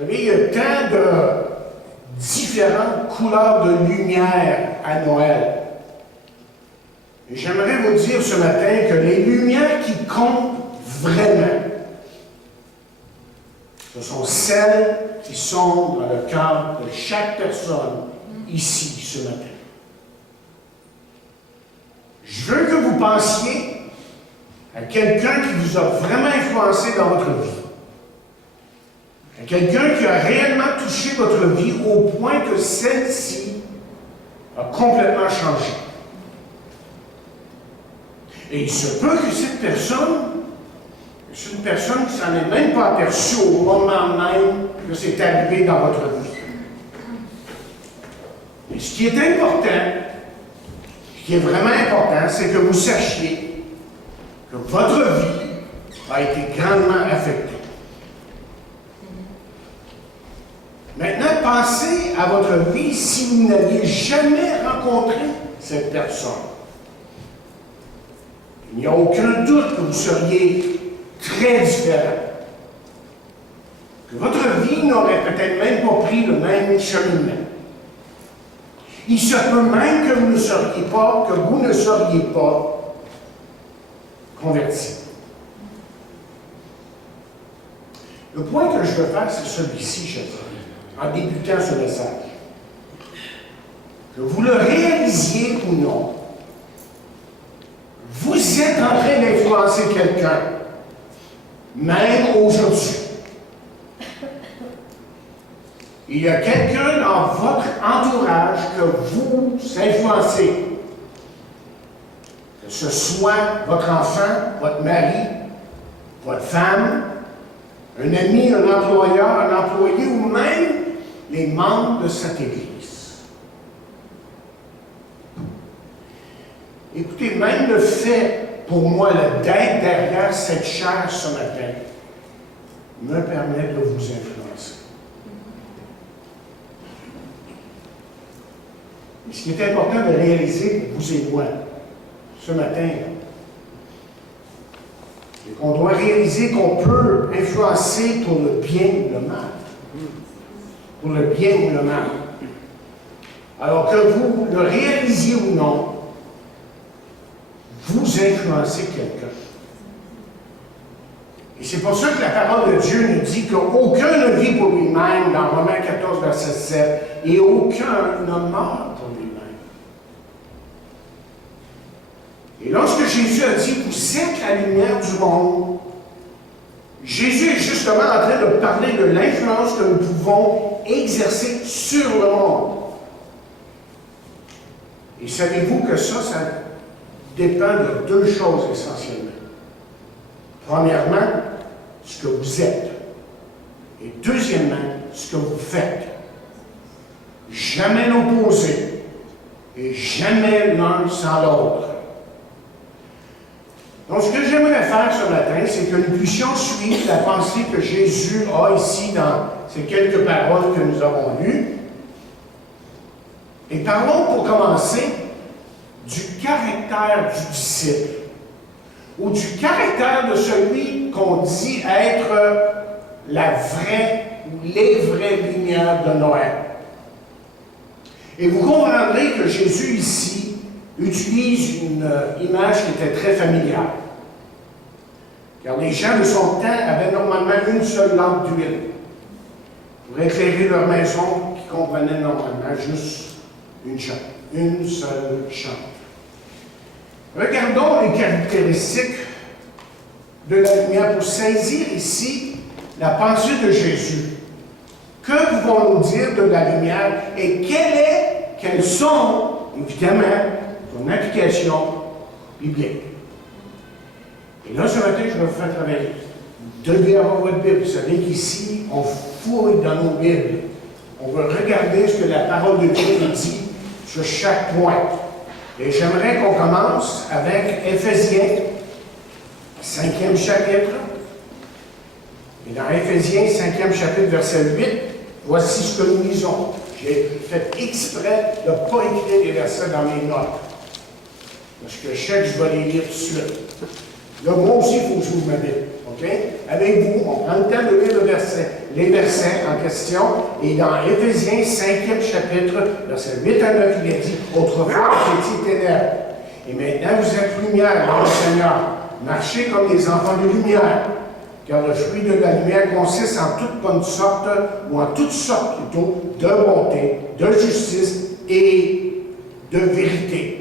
Vous savez, il y a tant de différentes couleurs de lumière à Noël. Et j'aimerais vous dire ce matin que les lumières qui comptent vraiment, ce sont celles qui sont dans le cœur de chaque personne ici ce matin. Je veux que vous pensiez à quelqu'un qui vous a vraiment influencé dans votre vie. À quelqu'un qui a réellement touché votre vie au point que celle-ci a complètement changé. Et il se peut que cette personne, c'est une personne qui s'en est même pas aperçue au moment même que c'est arrivé dans votre vie. Et ce qui est important, ce qui est vraiment important, c'est que vous sachiez que votre vie a été grandement affectée. Maintenant, pensez à votre vie si vous n'aviez jamais rencontré cette personne. Il n'y a aucun doute que vous seriez très différent. Que votre vie n'aurait peut-être même pas pris le même cheminement. Il se peut même que vous ne seriez pas converti. Le point que je veux faire, c'est celui-ci, chers amis, en débutant ce message. Que vous le réalisiez ou non, vous êtes en train d'influencer quelqu'un, même aujourd'hui. Il y a quelqu'un dans votre entourage que vous influencez. Que ce soit votre enfant, votre mari, votre femme, un ami, un employeur, un employé ou même les membres de cette Église. Écoutez, même le fait pour moi d'être derrière cette chaire ce matin me permet de vous influencer. Et ce qui est important de réaliser pour vous et moi ce matin, c'est qu'on doit réaliser qu'on peut influencer pour le bien ou le mal. Pour le bien ou le mal. Alors que vous le réalisiez ou non, vous influencez quelqu'un. Et c'est pour ça que la parole de Dieu nous dit qu'aucun ne vit pour lui-même, dans Romains 14, verset 7, et aucun ne meurt pour lui-même. Et lorsque Jésus a dit, vous êtes la lumière du monde, Jésus est justement en train de parler de l'influence que nous pouvons exercer sur le monde. Et savez-vous que ça dépend de deux choses essentiellement. Premièrement, ce que vous êtes. Et deuxièmement, ce que vous faites. Jamais l'opposé et jamais l'un sans l'autre. Donc, ce que j'aimerais faire ce matin, c'est que nous puissions suivre la pensée que Jésus a ici dans ces quelques paroles que nous avons lues. Et parlons pour commencer du caractère du disciple, ou du caractère de celui qu'on dit être la vraie ou les vraies lumières de Noël. Et vous comprendrez que Jésus ici utilise une image qui était très familière. Car les gens de son temps avaient normalement une seule lampe d'huile pour éclairer leur maison qui comprenait normalement juste une seule chambre. Regardons les caractéristiques de la lumière pour saisir ici la pensée de Jésus. Que pouvons-nous dire de la lumière et quelles sont, évidemment, son application biblique? Et là, ce matin, je vais vous faire travailler. Vous devez avoir votre Bible. Vous savez qu'ici, on fouille dans nos Bibles. On va regarder ce que la parole de Dieu nous dit sur chaque point. Et j'aimerais qu'on commence avec Éphésiens, 5e chapitre. Et dans Éphésiens, 5e chapitre, verset 8, voici ce que nous lisons. J'ai fait exprès de ne pas écrire les versets dans mes notes. Parce que je sais que je vais les lire tout de suite. Là, moi aussi, il faut que j'ouvre ma Bible. OK? OK? Avec vous, on prend le temps de lire les versets en question. Et dans Éphésiens 5e chapitre, versets 8 à 9, il est dit, « Autrefois, vous étiez ténèbres, et maintenant vous êtes lumière dans le Seigneur. Marchez comme des enfants de lumière, car le fruit de la lumière consiste en toute bonne sorte, ou en toutes sortes plutôt, de bonté, de justice et de vérité. »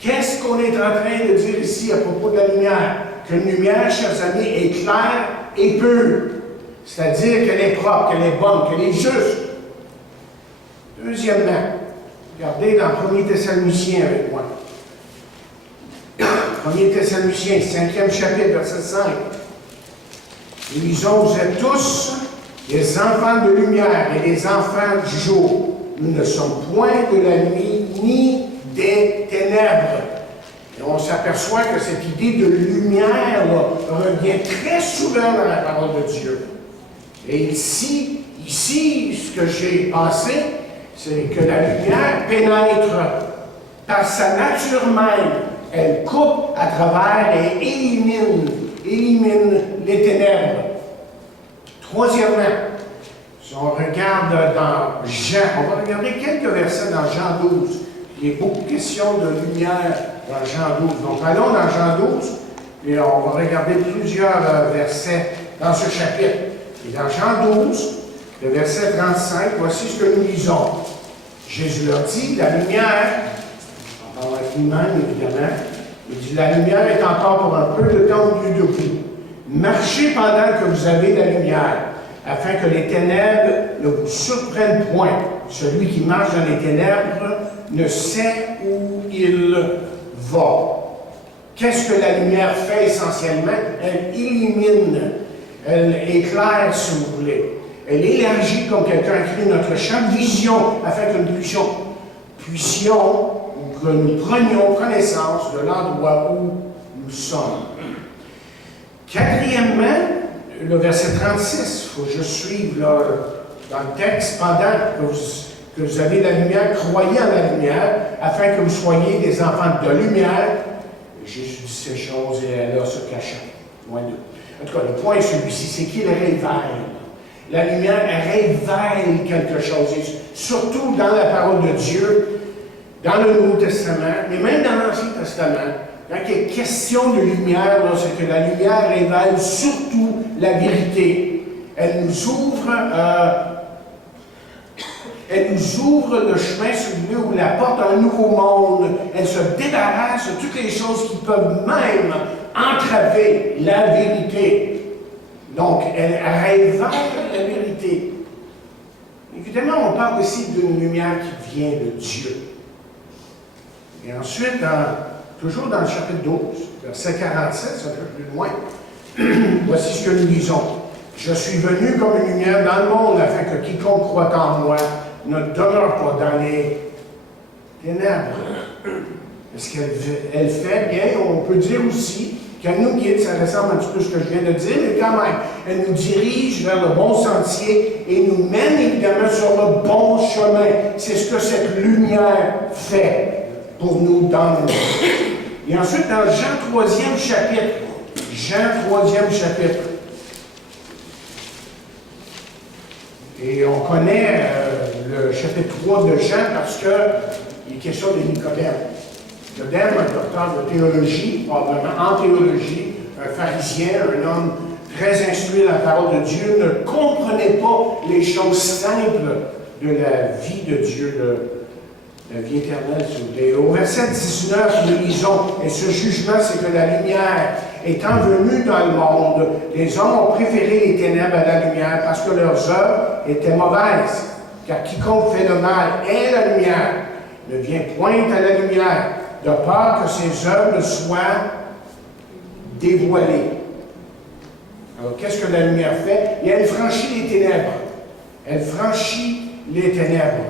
Qu'est-ce qu'on est en train de dire ici à propos de la lumière? Qu'une lumière, chers amis, est claire et pure. C'est-à-dire qu'elle est propre, qu'elle est bonne, qu'elle est juste. Deuxièmement, regardez dans 1 Thessaloniciens avec moi. 1 Thessaloniciens, 5e chapitre, verset 5. Nous lisons, vous êtes tous des enfants de lumière et des enfants du jour. Nous ne sommes point de la nuit ni des ténèbres. Et on s'aperçoit que cette idée de lumière là, revient très souvent dans la parole de Dieu. Et ici, ce que j'ai pensé, c'est que la lumière pénètre par sa nature même. Elle coupe à travers et élimine les ténèbres. Troisièmement, si on regarde dans Jean, on va regarder quelques versets dans Jean 12. Il y a beaucoup de questions de lumière dans Jean 12. Donc allons dans Jean 12 et on va regarder plusieurs versets dans ce chapitre. Et dans Jean 12, le verset 35, voici ce que nous lisons. Jésus leur dit, la lumière, on parle avec lui-même évidemment, il dit, la lumière est encore pour un peu de temps au milieu de vous. Marchez pendant que vous avez la lumière, afin que les ténèbres ne vous surprennent point. Celui qui marche dans les ténèbres ne sait où il va. Qu'est-ce que la lumière fait essentiellement? Elle illumine, elle éclaire, si vous voulez. Elle élargit, comme quelqu'un a écrit, notre champ de vision, afin que nous puissions que nous prenions connaissance de l'endroit où nous sommes. Quatrièmement, le verset 36, il faut que je suive là, dans le texte, pendant que vous avez la lumière, croyez en la lumière, afin que vous soyez des enfants de lumière. Jésus dit ces choses et elle se cacha, loin d'eux. En tout cas, le point est celui-ci, c'est qu'il révèle. La lumière, elle révèle quelque chose, et surtout dans la parole de Dieu, dans le Nouveau Testament, mais même dans l'Ancien Testament, quand il est question de lumière, c'est que la lumière révèle surtout la vérité. Elle nous ouvre le chemin, si vous voulez, ou la porte à un nouveau monde. Elle se débarrasse de toutes les choses qui peuvent même entraver la vérité. Donc, elle révèle la vérité. Évidemment, on parle aussi d'une lumière qui vient de Dieu. Et ensuite, toujours dans le chapitre 12, verset 47, c'est un peu plus loin, voici ce que nous lisons. Je suis venu comme une lumière dans le monde, afin que quiconque croit en moi ne demeure pas dans les ténèbres. Est-ce qu'elle fait? Bien, on peut dire aussi qu'elle nous guide, ça ressemble un petit peu à ce que je viens de dire, mais quand même, elle nous dirige vers le bon sentier et nous mène évidemment sur le bon chemin. C'est ce que cette lumière fait pour nous dans le monde. Et ensuite, dans Jean 3e chapitre, et on connaît le chapitre 3 de Jean parce qu'il est question de Nicodème. Nicodème, un docteur de théologie, probablement en théologie, un pharisien, un homme très instruit dans la parole de Dieu, ne comprenait pas les choses simples de la vie de Dieu, la vie éternelle. Et au verset 19, nous lisons, et ce jugement, c'est que la lumière étant venue dans le monde, les hommes ont préféré les ténèbres à la lumière parce que leurs œuvres étaient mauvaises. Car quiconque fait le mal est la lumière, ne vient point à la lumière, de peur que ses œuvres soient dévoilées. Alors, qu'est-ce que la lumière fait? Et elle franchit les ténèbres. Elle franchit les ténèbres.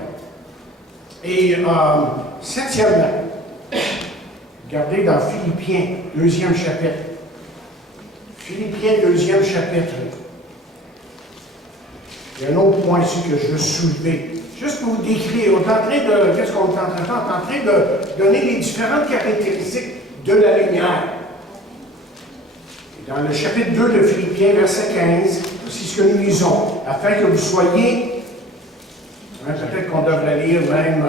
Et septièmement, regardez dans Philippiens, 2e chapitre. Philippiens, 2e chapitre. Il y a un autre point ici que je veux soulever. Juste pour vous décrire, qu'est-ce qu'on est en train de faire? On est en train de donner les différentes caractéristiques de la lumière. Dans le chapitre 2 de Philippiens, verset 15, voici ce que nous lisons. Afin que vous soyez, peut-être qu'on devrait lire même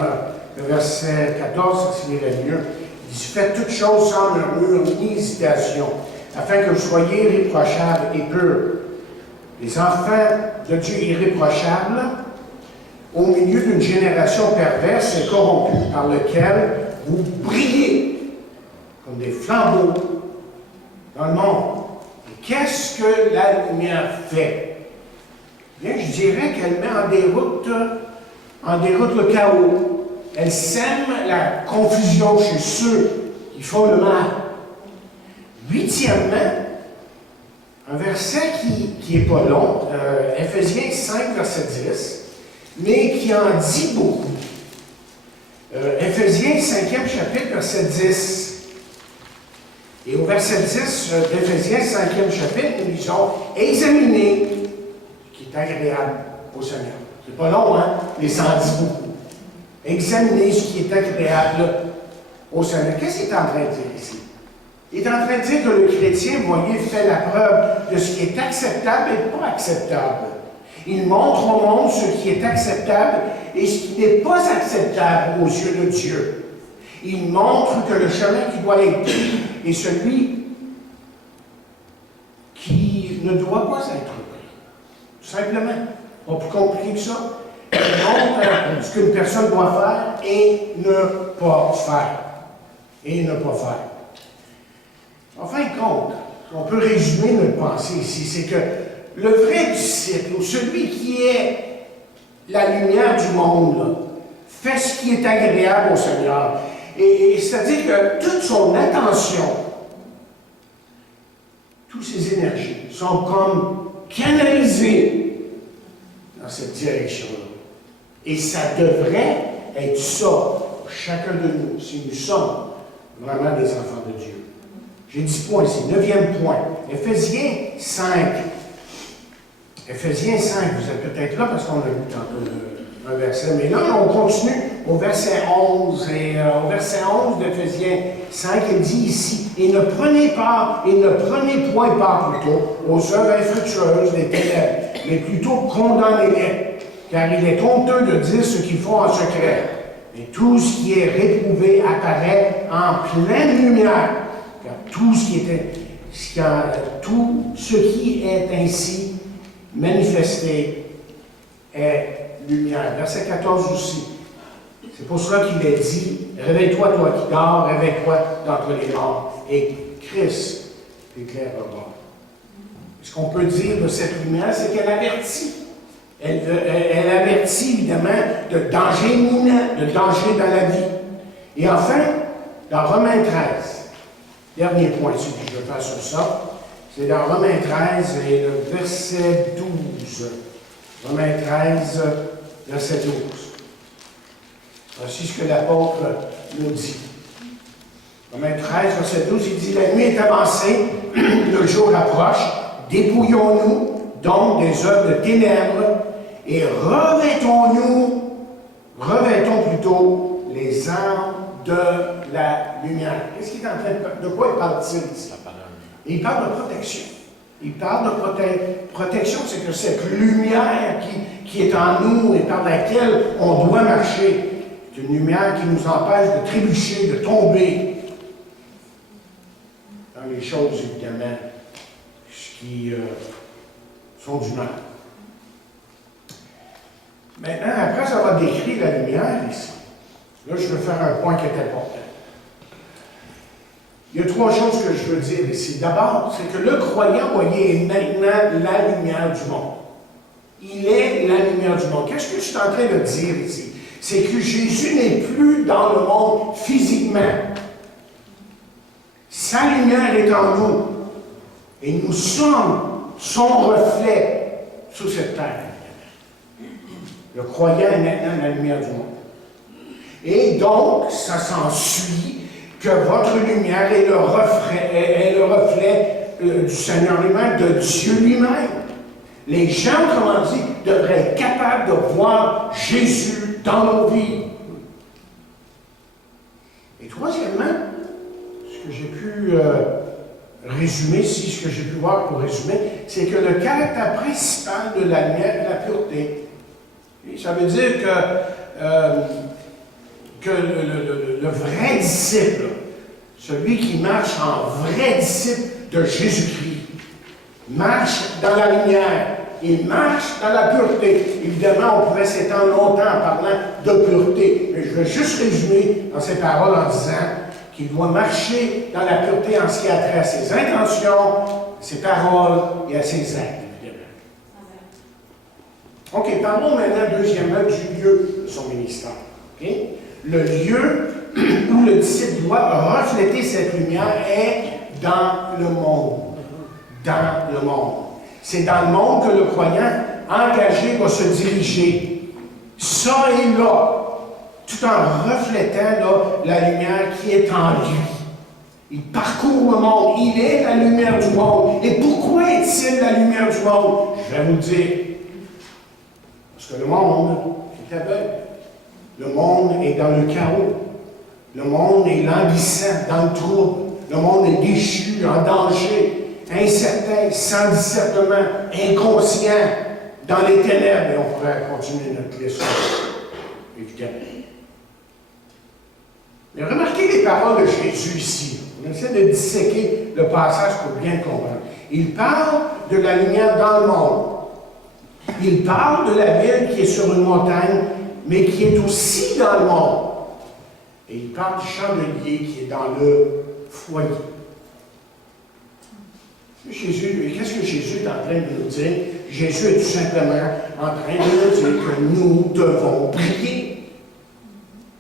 le verset 14, ça serait mieux. Il dit, faites toutes choses sans murmure ni hésitation, afin que vous soyez irréprochables et purs. Les enfants de Dieu irréprochables, au milieu d'une génération perverse et corrompue, par laquelle vous brillez comme des flambeaux dans le monde. Et qu'est-ce que la lumière fait? Bien, je dirais qu'elle met en déroute le chaos. Elle sème la confusion chez ceux qui font le mal. Huitièmement, un verset qui n'est pas long, Éphésiens 5, verset 10, mais qui en dit beaucoup. Éphésiens 5e chapitre, verset 10. Et au verset 10 d'Éphésiens 5e chapitre, nous lisons « Examinez ce qui est agréable au Seigneur ». C'est pas long, hein? Mais ça en dit beaucoup. Examinez ce qui est agréable au Seigneur. Qu'est-ce qu'il est en train de dire ici? Il est en train de dire que le chrétien, vous voyez, fait la preuve de ce qui est acceptable et pas acceptable. Il montre au monde ce qui est acceptable et ce qui n'est pas acceptable aux yeux de Dieu. Il montre que le chemin qui doit être pris est celui qui ne doit pas être pris. Tout simplement. Pas plus compliqué que ça. Il montre ce qu'une personne doit faire et ne pas faire. Et ne pas faire. En fin de compte, on peut résumer notre pensée ici, c'est que le vrai disciple, ou celui qui est la lumière du monde, fait ce qui est agréable au Seigneur. Et c'est-à-dire que toute son attention, toutes ses énergies sont comme canalisées dans cette direction-là. Et ça devrait être ça pour chacun de nous, si nous sommes vraiment des enfants de Dieu. J'ai 10 points ici. 9e point. Éphésiens 5. Éphésiens 5, vous êtes peut-être là parce qu'on a lu tantôt un verset. Mais là, on continue au verset 11. Et au verset 11 d'Éphésiens 5, il dit ici, « Et ne prenez point part plutôt aux œuvres infructueuses des ténèbres, mais plutôt condamnez-les, car il est honteux de dire ce qu'ils font en secret. Et tout ce qui est réprouvé apparaît en pleine lumière. Car tout ce qui est ainsi manifesté est lumière. » Verset 14 aussi. C'est pour cela qu'il est dit, « Réveille-toi, toi qui dors, réveille-toi d'entre les morts, et Christ t'éclairera. » Ce qu'on peut dire de cette lumière, c'est qu'elle avertit. Elle avertit évidemment de danger imminent, de danger dans la vie. Et enfin, dans Romains 13, dernier point que je veux faire sur ça, c'est dans Romains 13 et le verset 12. Romains 13, verset 12. Voici ce que l'apôtre nous dit. Romains 13, verset 12, il dit, « La nuit est avancée, le jour approche, dépouillons-nous donc des œuvres de ténèbres et revêtons plutôt les armes de la lumière. » Qu'est-ce qu'il est en train de quoi il parle-t-il ici? Il parle de protection. Il parle de protection, c'est que cette lumière qui est en nous et par laquelle on doit marcher, c'est une lumière qui nous empêche de trébucher, de tomber dans les choses, évidemment, qui sont du mal. Maintenant, après avoir décrit la lumière ici, là, je veux faire un point qui est important. Il y a 3 choses que je veux dire ici. D'abord, c'est que le croyant, voyez, est maintenant la lumière du monde. Il est la lumière du monde. Qu'est-ce que je suis en train de dire ici? C'est que Jésus n'est plus dans le monde physiquement. Sa lumière est en nous. Et nous sommes son reflet sur cette terre. Le croyant est maintenant la lumière du monde. Et donc, ça s'ensuit que votre lumière est le reflet du Seigneur lui-même, de Dieu lui-même. Les gens, autrement dit, devraient être capables de voir Jésus dans nos vies. Et troisièmement, ce que j'ai pu résumer, si ce que j'ai pu voir pour résumer, c'est que le caractère principal de la lumière est la pureté. Et ça veut dire que le vrai disciple, celui qui marche en vrai disciple de Jésus-Christ, marche dans la lumière, il marche dans la pureté. Évidemment, on pourrait s'étendre longtemps en parlant de pureté, mais je vais juste résumer dans ces paroles en disant qu'il doit marcher dans la pureté en ce qui a trait à ses intentions, ses paroles et à ses actes, évidemment. OK, parlons maintenant deuxièmement du lieu de son ministère. Okay? Le lieu où le disciple doit refléter cette lumière est dans le monde. Dans le monde. C'est dans le monde que le croyant engagé va se diriger. Ça et là, tout en reflétant là, la lumière qui est en lui. Il parcourt le monde, il est la lumière du monde. Et pourquoi est-il la lumière du monde? Je vais vous le dire. Parce que le monde est aveugle. Le monde est dans le chaos. Le monde est languissant, dans le trouble. Le monde est déchu, en danger, incertain, sans discernement, inconscient, dans les ténèbres. Et on pourrait continuer notre leçon, évidemment. Mais remarquez les paroles de Jésus ici. On essaie de disséquer le passage pour bien comprendre. Il parle de la lumière dans le monde. Il parle de la ville qui est sur une montagne, mais qui est aussi dans le monde. Et il parle du chandelier qui est dans le foyer. Jésus, qu'est-ce que Jésus est en train de nous dire? Jésus est tout simplement en train de nous dire que nous devons prier.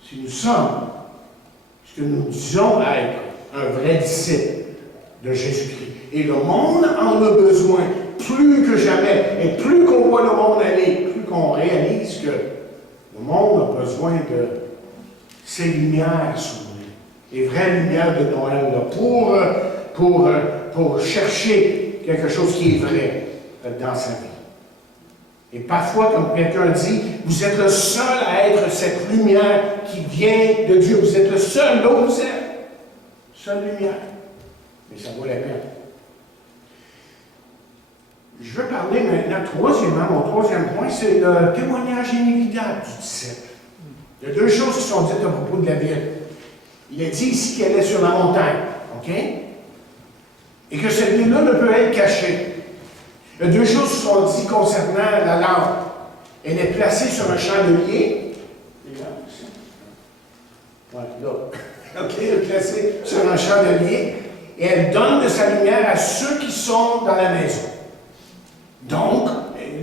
Si nous sommes ce que nous disons être un vrai disciple de Jésus-Christ. Et le monde en a besoin plus que jamais. Et plus qu'on voit le monde aller, plus qu'on réalise que le monde a besoin de ces lumières sur lui. Les vraies lumières de Noël, là, pour chercher quelque chose qui est vrai dans sa vie. Et parfois, comme quelqu'un dit, vous êtes le seul à être cette lumière qui vient de Dieu. Vous êtes le seul, là où vous êtes. Seule lumière. Mais ça vaut la peine. Je veux parler maintenant, mon troisième point, c'est le témoignage inévitable du disciple. Il y a deux choses qui sont dites à propos de la Bible. Il est dit ici qu'elle est sur la montagne. OK? Et que cette ville-là ne peut être cachée. Il y a deux choses qui sont dites concernant la lampe. Elle est placée sur un chandelier. Ouais, là. OK, elle est placée sur un chandelier. Et elle donne de sa lumière à ceux qui sont dans la maison. Donc,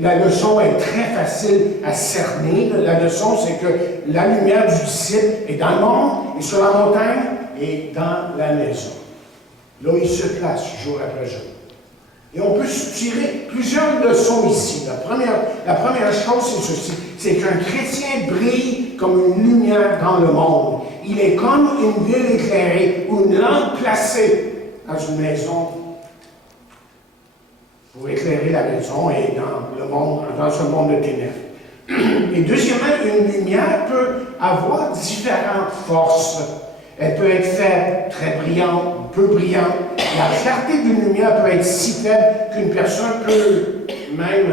la leçon est très facile à cerner. La leçon, c'est que la lumière du disciple est dans le monde, et sur la montagne, et dans la maison. Là, il se place jour après jour. Et on peut tirer plusieurs leçons ici. La première chose, c'est ceci. C'est qu'un chrétien brille comme une lumière dans le monde. Il est comme une ville éclairée ou une lampe placée dans une maison pour éclairer la maison et dans ce monde de ténèbres. Et deuxièmement, une lumière peut avoir différentes forces. Elle peut être faible, très brillante, peu brillante. La clarté d'une lumière peut être si faible qu'une personne peut même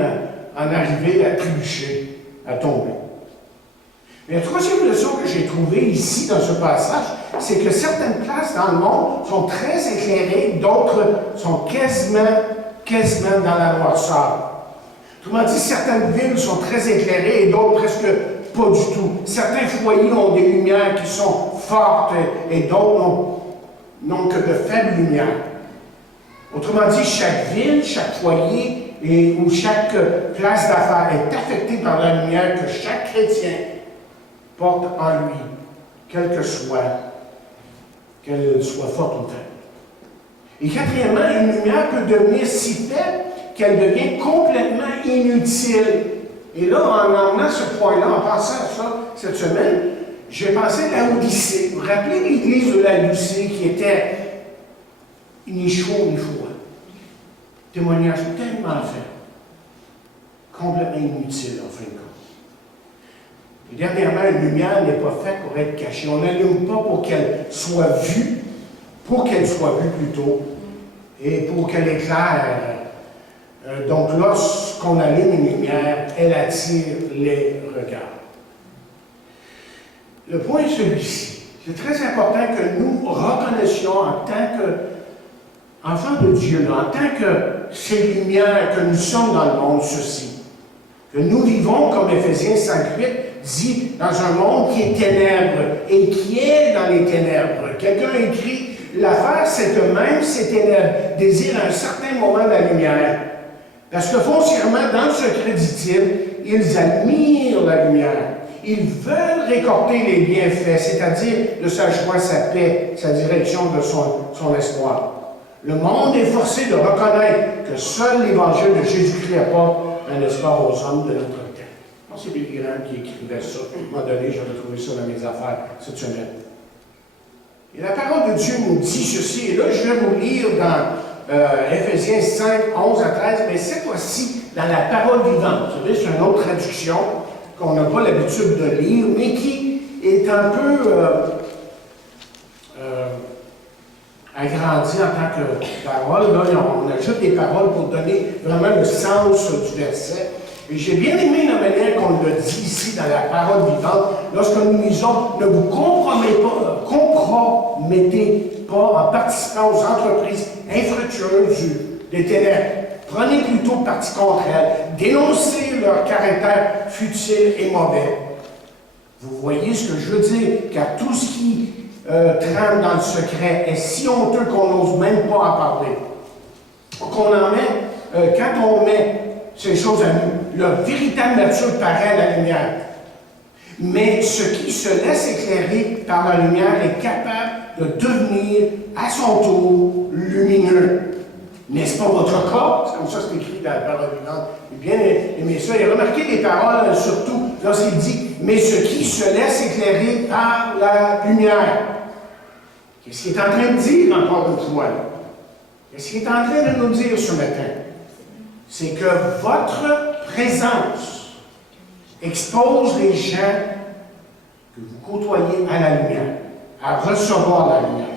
en arriver à trébucher, à tomber. Mais la troisième leçon que j'ai trouvée ici dans ce passage, c'est que certaines places dans le monde sont très éclairées, d'autres sont quasiment dans la noirceur. Autrement dit, certaines villes sont très éclairées et d'autres presque pas du tout. Certains foyers ont des lumières qui sont fortes et d'autres n'ont que de faibles lumières. Autrement dit, chaque ville, chaque foyer ou chaque place d'affaires est affectée par la lumière que chaque chrétien porte en lui, qu'elle soit forte ou faible. Et quatrièmement, une lumière peut devenir si faible qu'elle devient complètement inutile. Et là, en emmenant ce point-là, en pensant à ça cette semaine, j'ai pensé à la Odyssée. Vous vous rappelez l'église de la Odyssée qui était ni chaud ni froid? Témoignage tellement faible, complètement inutile en fin de compte. Et dernièrement, une lumière n'est pas faite pour être cachée. On n'allume pas pour qu'elle soit vue, plutôt, et pour qu'elle éclaire. Donc, lorsqu'on allume une lumière, elle attire les regards. Le point est celui-ci. C'est très important que nous reconnaissions en tant qu'enfants de Dieu, en tant que ces lumières que nous sommes dans le monde, ceci. Que nous vivons, comme Éphésiens 5:8 dit, dans un monde qui est ténèbres et qui est dans les ténèbres. Quelqu'un écrit, l'affaire, c'est que même ces ténèbres désirent à un certain moment la lumière. Parce que foncièrement, dans le secret, dit-il, ils admirent la lumière. Ils veulent récolter les bienfaits, c'est-à-dire de sa joie, sa paix, sa direction, de son espoir. Le monde est forcé de reconnaître que seul l'Évangile de Jésus-Christ apporte un espoir aux hommes de notre temps. C'est Billy Graham qui écrivait ça. À un moment donné, j'avais trouvé ça dans mes affaires cette semaine. Et la parole de Dieu nous dit ceci, et là, je vais vous lire dans Éphésiens 5, 11 à 13, mais cette fois-ci, dans la parole vivante. Vous savez, c'est une autre traduction qu'on n'a pas l'habitude de lire, mais qui est un peu agrandie en tant que parole. Là, on ajoute des paroles pour donner vraiment le sens du verset. Et j'ai bien aimé la manière qu'on le dit ici dans la parole vivante, lorsque nous disons, ne vous compromettez pas en participant aux entreprises infructueuses des ténèbres. Prenez plutôt parti contre elles, dénoncez leur caractère futile et mauvais. Vous voyez ce que je veux dire, car tout ce qui trame dans le secret est si honteux qu'on n'ose même pas en parler. Qu'on en met, quand on met ces choses à nous, leur véritable nature paraît à la lumière. Mais ce qui se laisse éclairer par la lumière est capable de devenir à son tour lumineux. N'est-ce pas votre cas? C'est comme ça que c'est écrit dans la parole vivante. J'ai bien aimé ça. Et remarquez les paroles, surtout lorsqu'il dit « mais ce qui se laisse éclairer par la lumière ». Qu'est-ce qu'il est en train de dire encore une fois? Qu'est-ce qu'il est en train de nous dire ce matin? C'est que votre présence expose les gens que vous côtoyez à la lumière, à recevoir la lumière.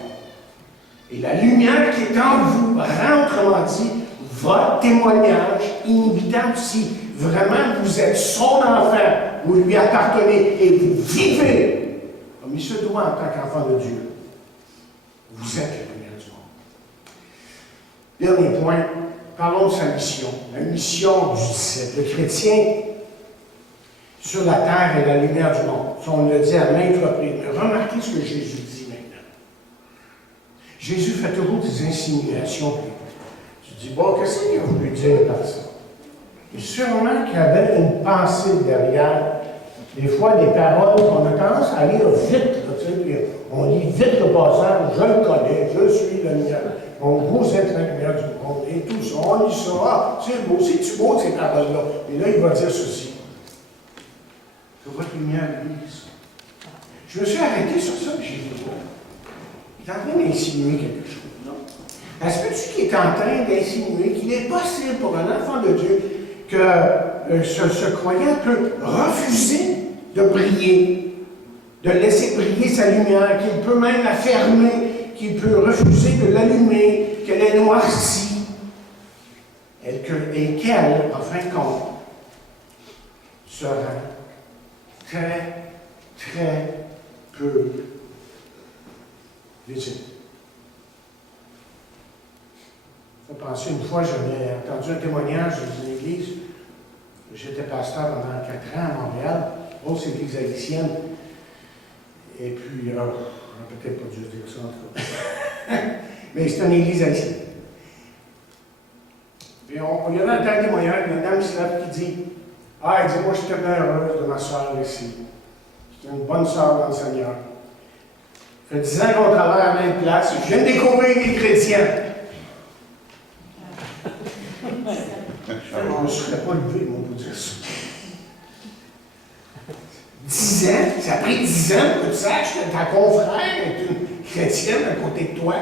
Et la lumière qui est en vous rend, autrement dit, votre témoignage inévitable si vraiment vous êtes son enfant, vous lui appartenez et vous vivez comme il se doit en tant qu'enfant de Dieu. Vous êtes la lumière du monde. Dernier point. Parlons de sa mission, la mission du disciple. Le chrétien sur la terre est la lumière du monde. Ça, on le dit à maintes reprises. Mais remarquez ce que Jésus dit maintenant. Jésus fait toujours des insinuations. Tu dis, bon, qu'est-ce qu'il a voulu dire par ça? Et sûrement qu'il y avait une pensée derrière. Des fois, des paroles qu'on a tendance à lire vite. Là, on lit vite le passage, je le connais, je suis la lumière. Donc, vous êtes la lumière du monde, et tout ça, on lit ça, ah, c'est beau, c'est-tu beau ces paroles-là? Et là, il va dire ceci. Que votre lumière luise. Je me suis arrêté sur ça, puis j'ai dit, bon, il est en train d'insinuer quelque chose, non? Est-ce que tu qui est en train d'insinuer qu'il est possible pour un enfant de Dieu que ce croyant peut refuser de briller, de laisser briller sa lumière, qu'il peut même la fermer, qu'il peut refuser de l'allumer, qu'elle est noircie, et qu'elle, en fin de compte, sera très, très peu visible. Je vais penser, une fois, j'avais entendu un témoignage d'une église. J'étais pasteur pendant 4 ans à Montréal, grosse église haïtienne. Et puis, alors, on n'a peut-être pas dû dire ça en tout cas. Mais c'est une église haïtienne. Puis il y avait un témoignage d'une dame qui dit, ah, elle dit, moi, j'étais bien heureuse de ma soeur ici. C'est une bonne soeur dans le Seigneur. Ça fait 10 ans qu'on travaille à la même place. Je viens de découvrir les chrétiens. Je ne me serais pas levé, moi, pour dire ça. 10 ans, ça a pris 10 ans pour que tu saches que ta confrère est une chrétienne à côté de toi.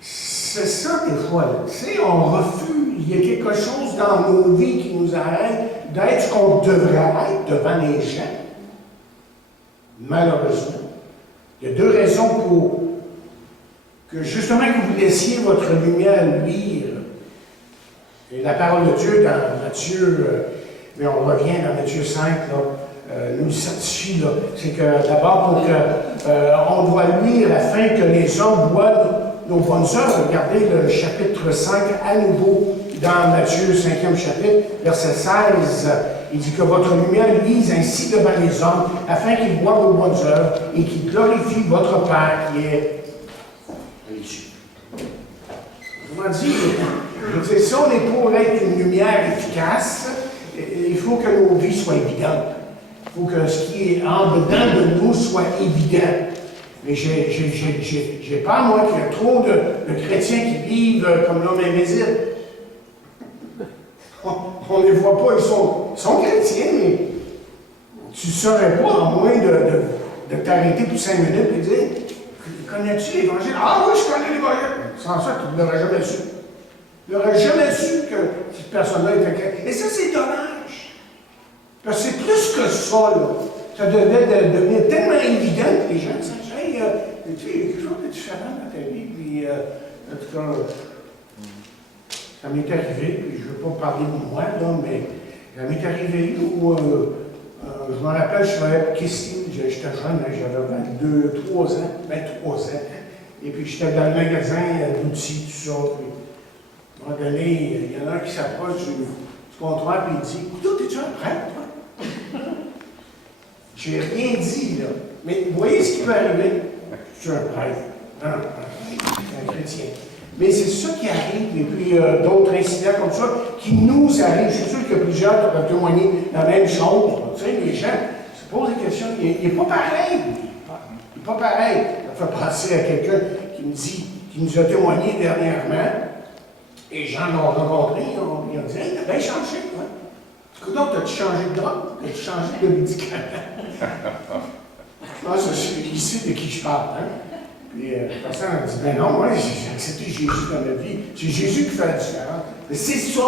C'est ça, des fois. Tu sais, on refuse. Il y a quelque chose dans nos vies qui nous arrête d'être ce qu'on devrait être devant les gens. Malheureusement. Il y a 2 raisons pour que justement que vous laissiez votre lumière luire. Et la parole de Dieu dans Matthieu, mais on revient dans Matthieu 5, nous certifie, c'est que d'abord pour qu'on doit luire afin que les hommes voient nos bonnes œuvres. Regardez le chapitre 5 à nouveau dans Matthieu 5e chapitre, verset 16. Il dit que votre lumière luise ainsi devant les hommes, afin qu'ils voient vos bonnes œuvres et qu'ils glorifient votre Père qui est à les cieux. Autrement dit, je veux dire, si on est pour être une lumière efficace, il faut que nos vies soient évidentes. Il faut que ce qui est en dedans de nous soit évident. Mais j'ai peur, moi, qu'il y a trop de chrétiens qui vivent comme l'homme invisible. On ne les voit pas, ils sont chrétiens, mais tu ne saurais pas, en moins de t'arrêter pour 5 minutes et dire connais-tu l'Évangile? Ah oui, je connais l'Évangile. Sans ça, tu ne l'aurais jamais su. Tu n'aurais jamais su que cette personne-là était chrétienne. Et ça, c'est dommage. Parce que c'est plus que ça, là. Ça devait devenir tellement évident que les gens disent hey, tu sais, il y a quelque chose de différent dans ta vie. Puis, en tout cas, ça m'est arrivé, puis je ne veux pas parler de moi, là, mais ça m'est arrivé où, je me rappelle, je travaillais pour Kissing, j'étais jeune, j'avais 23 ans, et puis j'étais dans le magasin d'outils, tout ça. Puis, à un moment donné, il y en a un qui s'approche du comptoir, puis il dit écoute, es-tu un prêtre, toi? J'ai rien dit, là. Mais vous voyez ce qui peut arriver? Je suis un prêtre. Non, un chrétien. Mais c'est ça qui arrive, et puis d'autres incidents comme ça qui nous arrivent. Je suis sûr qu'il y a plusieurs qui peuvent témoigner la même chose. Tu sais, les gens se posent des questions. Il n'est pas pareil. Il n'est pas pareil. Ça fait penser à quelqu'un qui me dit, qui nous a témoigné dernièrement. Et les gens l'ont rencontré, ils ont dit hey, t'as bien changé, toi. Donc, as-tu changé de drogue? As-tu changé de médicament? Je pense que c'est ici de qui je parle. Hein? Puis la personne a dit ben non, moi, j'ai accepté Jésus dans ma vie. C'est Jésus qui fait la différence. Mais c'est ça.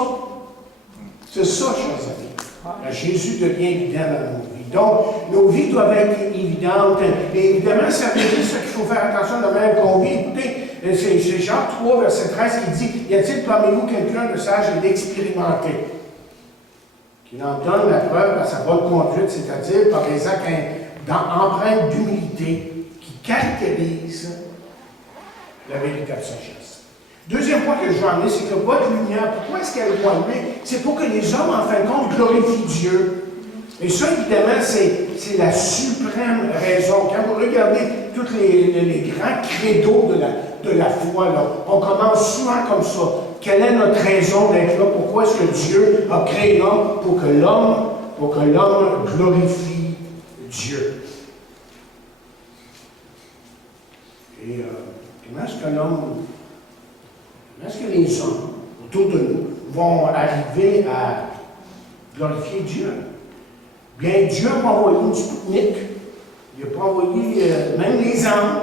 C'est ça, chers amis. Jésus devient évident dans nos vies. Donc, nos vies doivent être évidentes. Et évidemment, ça veut dire ça qu'il faut faire attention de même qu'on vit. Écoutez, c'est Jean 3, verset 13 qui dit y a-t-il parmi vous quelqu'un de sage et d'expérimenté qui en donne la preuve par sa bonne conduite, c'est-à-dire par des actes empreintes d'humilité qui caractérisent la véritable sagesse. Deuxième point que je veux amener, c'est que votre lumière, pourquoi est-ce qu'elle doit allumer? C'est pour que les hommes, en fin de compte, glorifient Dieu. Et ça, évidemment, c'est la suprême raison. Quand vous regardez tous les grands credos de la foi, là, on commence souvent comme ça. Quelle est notre raison d'être là? Pourquoi est-ce que Dieu a créé l'homme? Pour que l'homme glorifie Dieu. Et comment est-ce que les hommes autour de nous vont arriver à glorifier Dieu? Bien, Dieu n'a pas envoyé une Spoutnik. Il n'a pas envoyé même les anges.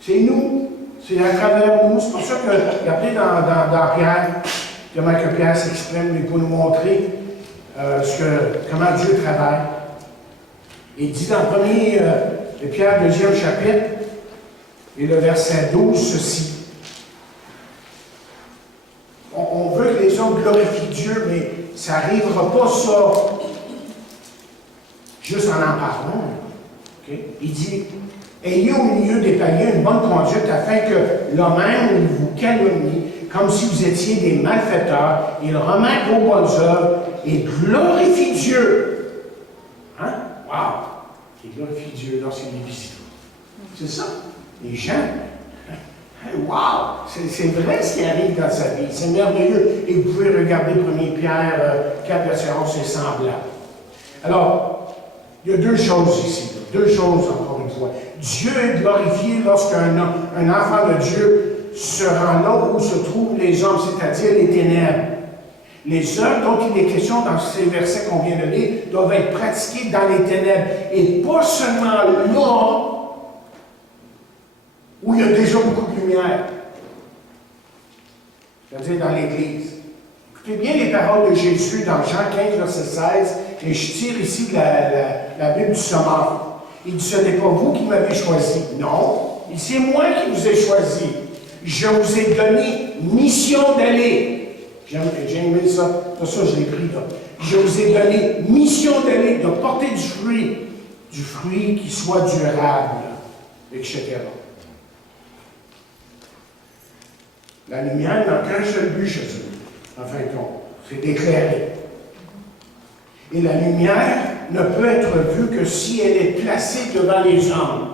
C'est nous. C'est à travers nous. C'est pour ça que, regardez dans Pierre, comment que Pierre s'exprime pour nous montrer comment Dieu travaille. Il dit dans le premier de Pierre, 2e chapitre, et le verset 12, ceci. On veut que les hommes glorifient Dieu, mais ça n'arrivera pas ça juste en parlant. Okay? Il dit ayez au milieu des païens une bonne conduite afin que l'homme vous calomnie comme si vous étiez des malfaiteurs. Il remarque vos bonnes œuvres et glorifie Dieu. Hein? Wow! Il glorifie Dieu lorsqu'il est visite. C'est ça. Les gens. Wow! C'est vrai ce qui arrive dans sa vie. C'est merveilleux. Et vous pouvez regarder 1 Pierre 4, verset 11, c'est semblable. Alors, il y a deux choses ici. Deux choses, encore une fois. Dieu est glorifié lorsqu'un enfant de Dieu se rend là où se trouvent les hommes, c'est-à-dire les ténèbres. Les œuvres dont il est question dans ces versets qu'on vient de lire doivent être pratiquées dans les ténèbres. Et pas seulement là où il y a déjà beaucoup de lumière. C'est-à-dire dans l'Église. Écoutez bien les paroles de Jésus dans Jean 15, verset 16, et je tire ici de la Bible du Sommeur. Il dit, ce n'est pas vous qui m'avez choisi. Non, c'est moi qui vous ai choisi. Je vous ai donné mission d'aller. J'ai aimé ça. Ça, je l'ai pris là. Je vous ai donné mission d'aller, de porter du fruit qui soit durable, etc. La lumière n'a qu'un seul but chez eux, en fin de compte, c'est d'éclairer. Et la lumière ne peut être vue que si elle est placée devant les hommes.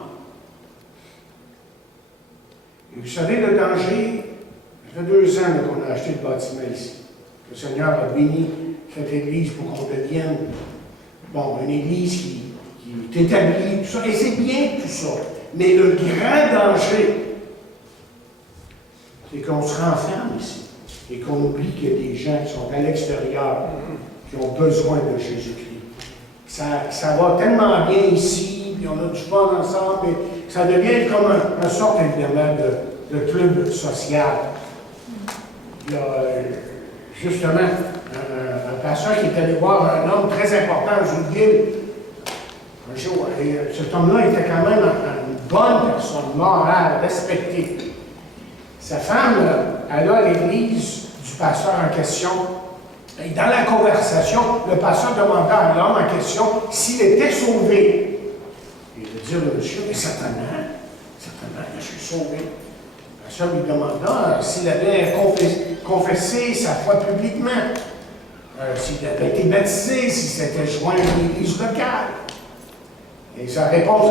Et vous savez, le danger, ça fait 2 ans qu'on a acheté le bâtiment ici. Le Seigneur a béni cette église pour qu'on devienne, une église qui est établie, tout ça. Et c'est bien tout ça. Mais le grand danger, c'est qu'on se renferme ici et qu'on oublie qu'il y a des gens qui sont à l'extérieur, qui ont besoin de Jésus-Christ. Ça va tellement bien ici, puis on a du fun ensemble, mais ça devient comme une sorte, évidemment, de club social. Il y a justement un pasteur qui est allé voir un homme très important dans une ville un jour, et cet homme-là était quand même une bonne personne, morale, respectée. Sa femme, elle a l'église du pasteur en question. Et dans la conversation, le pasteur demanda à l'homme en question s'il était sauvé. Il a dit le monsieur, mais certainement, je suis sauvé. Le pasteur lui demanda s'il avait confessé sa foi publiquement, s'il avait été baptisé, s'il s'était joint à une église locale. Et sa réponse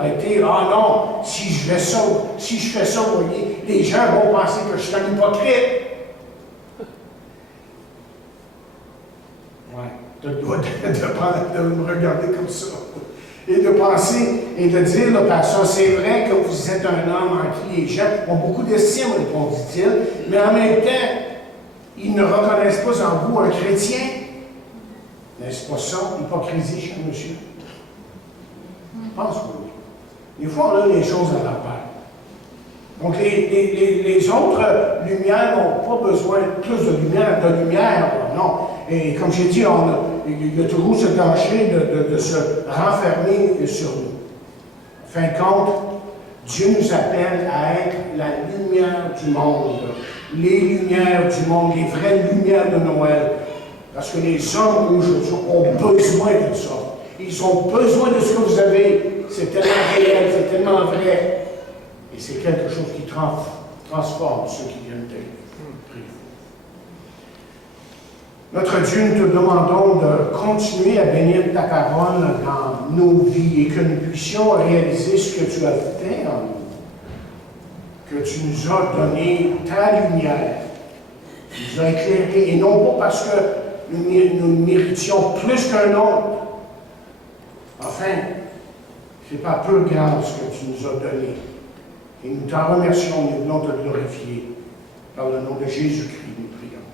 a été, ah non, si je fais ça, vous voyez, les gens vont penser que je suis un hypocrite. Ouais, tu as le droit de me regarder comme ça. Et de penser, et de dire, le pasteur, c'est vrai que vous êtes un homme en qui les gens ont beaucoup d'estime, répondit-il, mais en même temps, ils ne reconnaissent pas en vous un chrétien. N'est-ce pas ça, l'hypocrisie, cher monsieur? Je pense que oui. Des fois, on a les choses à l'envers. Donc, les autres lumières n'ont pas besoin de plus de lumière, non. Et comme j'ai dit, il y a toujours ce danger de se renfermer sur nous. En fin de compte, Dieu nous appelle à être la lumière du monde. Les lumières du monde, les vraies lumières de Noël. Parce que les hommes aujourd'hui ont besoin de ça. Ils ont besoin de ce que vous avez. C'est tellement réel, c'est tellement vrai. Et c'est quelque chose qui transforme ceux qui viennent d'être. Notre Dieu, nous te demandons de continuer à bénir ta parole dans nos vies et que nous puissions réaliser ce que tu as fait en nous. Que tu nous as donné ta lumière. Tu nous as éclairés, et non pas parce que nous méritions plus qu'un autre. Enfin, ce n'est pas peu grand ce que tu nous as donné. Et nous t'en remercions, nous voulons te glorifier. Par le nom de Jésus-Christ, nous prions.